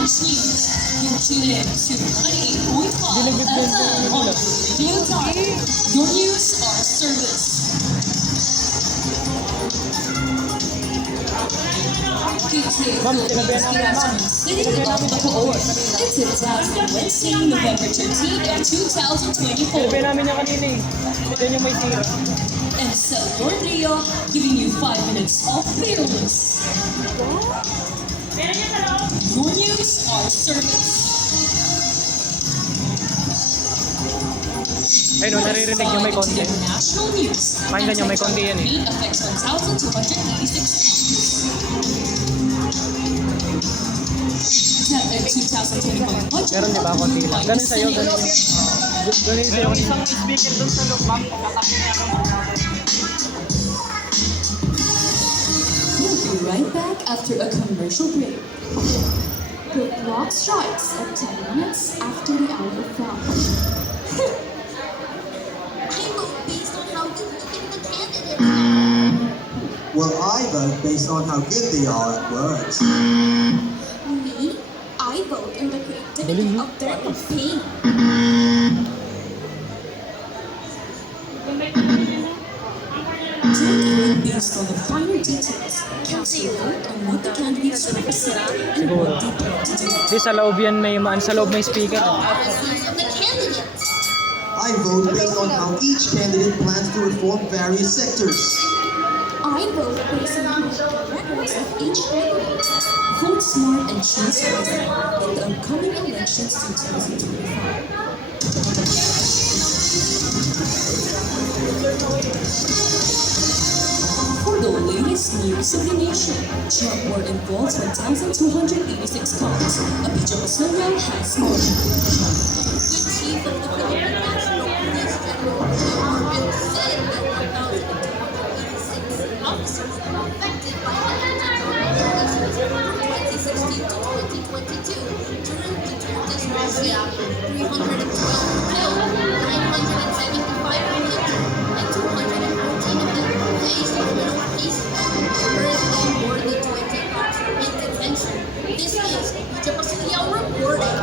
Launch News. You're tuned in to 98.5 FM on Radio Time. Your news, our service. Good day, Philippines. Good afternoon, City of Bacoor. It's a dazzling Wednesday, November 13th of 2024. Sinabi namin niya kanina eh. Ito yung may sira. And Salvador Rio, giving you 5 minutes of fearless. Your news, our service. Ayun, naririnig yung may konti. National news. Pakinggan nyo, may konti yan eh. Heat affects 1,286 Meron di ba konti lang? Ganun sa'yo, ganun yun. Ganun sa'yo. Yung isang speaker doon sa loob, ma'am, tatapin niya ako. We'll be right back after a commercial break. The clock strikes at 10 minutes after the hour of 5. I vote based on how good looking the candidates are. Well, I vote based on how good they are at words. Me? I vote on the creativity of their campaign. Vote based on the finer details. Cast your vote on what the candidates represent and what they plan to do. Di sa loob yan may sa loob may speaker. Policies of the candidates. I vote based on how each candidate plans to reform various sectors. I vote based on the records of each candidate. Vote smart and choose wisely in the upcoming elections 2025. For the latest news of the nation, Trump war involves 1,286 counts. Abidjan Basilio has more. The chief of the Philippine National Police General Morgan said that 1,286 officers were affected by the anti-terrorism elections from 2016 to 2022. During the Turkish regime, 312 killed, 975 wounded, and 214 of them faced criminal cases. Currently, more than 20 cops are in detention. This is Abidjan Basilio reporting.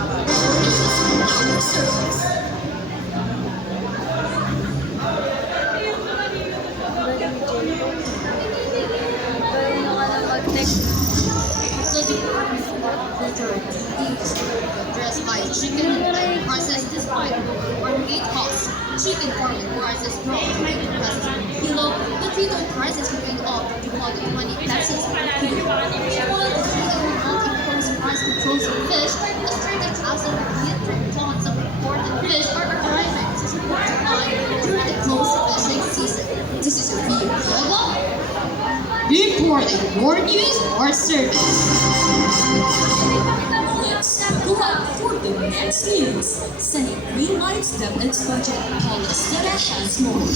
Our service. Dressed by chicken and processed despite or meat costs. Chicken farming prices drop to pesos per kilo. The kilo prices remain up to 120 pesos per kilo. Meanwhile, the multi-course price controls of fish, estimated 1,000 tons of imported fish are arriving to support supply during the close fishing season. This is a view of reporting more news, more service. Let's go up for the next news. Senate greenlights DepEd's budget. Paul Estera has more.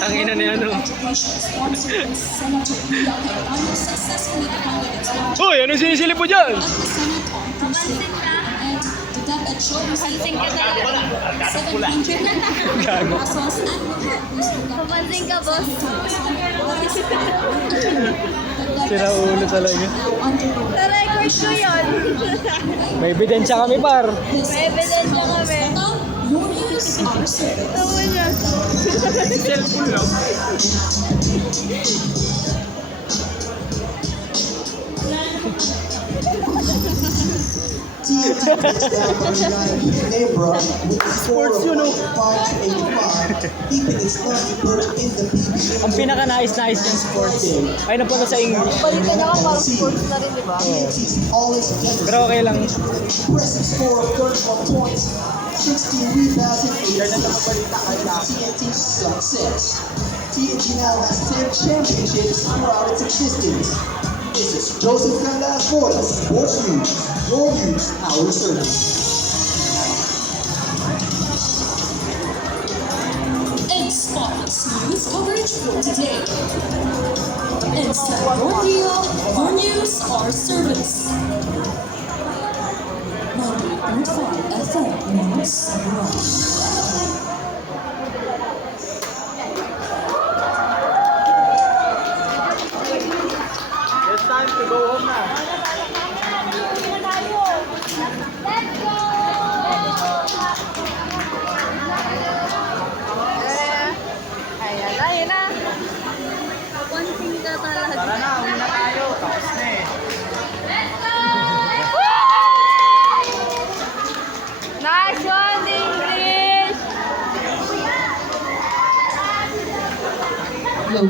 Ang ina ni ano. Education sponsored by Senator Pia Cayetano successfully defended its budget Uy, ano sinisilip mo dyan? at the Senate on Thursday. And the DepEd show received 700 Gago. pesos and will help boost the Papansin ka, boss. Sira ulo talaga. Sa-record ko yun. May ebidensya kami par. May ebidensya kami. Your news, our service. Tawa niya. Cellphone lang. TNT takes down 39 Ginebra with a score of 5-85, keeping its unbeaten in the PBA. Ang pinaka-nice-nice yung sports. Ay, napunta sa English. Balikan niya ka, parang sports na rin, di ba? TNT's Alex Henderson Pero okay lang. with an impressive score of 31 points, 16 rebounds, and 8 assists, and TNT's success. TNT now has 10 championships throughout its existence. This is Joseph Candas for the Sports News. Your news, our service. And Spotless news coverage for today. And Salvador Rio, your news, our service. 98.5 FM News Sunrise. It's time to go home na. talaga. Tara na, uwi na tayo. Tapos na eh. Nice one, English! Yo,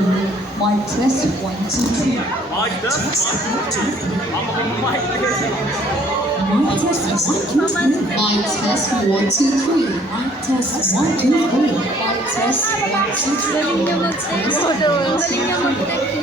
mic test 1, 2, 3. Mic test. Mama ko yung mic test. Mic test 1, 2, 3. Mic test 1, 2, 3. Mic test 1, 2, 3. Mic test 1, 2, 3. Galing niya mag-take. Galing niya mag-take.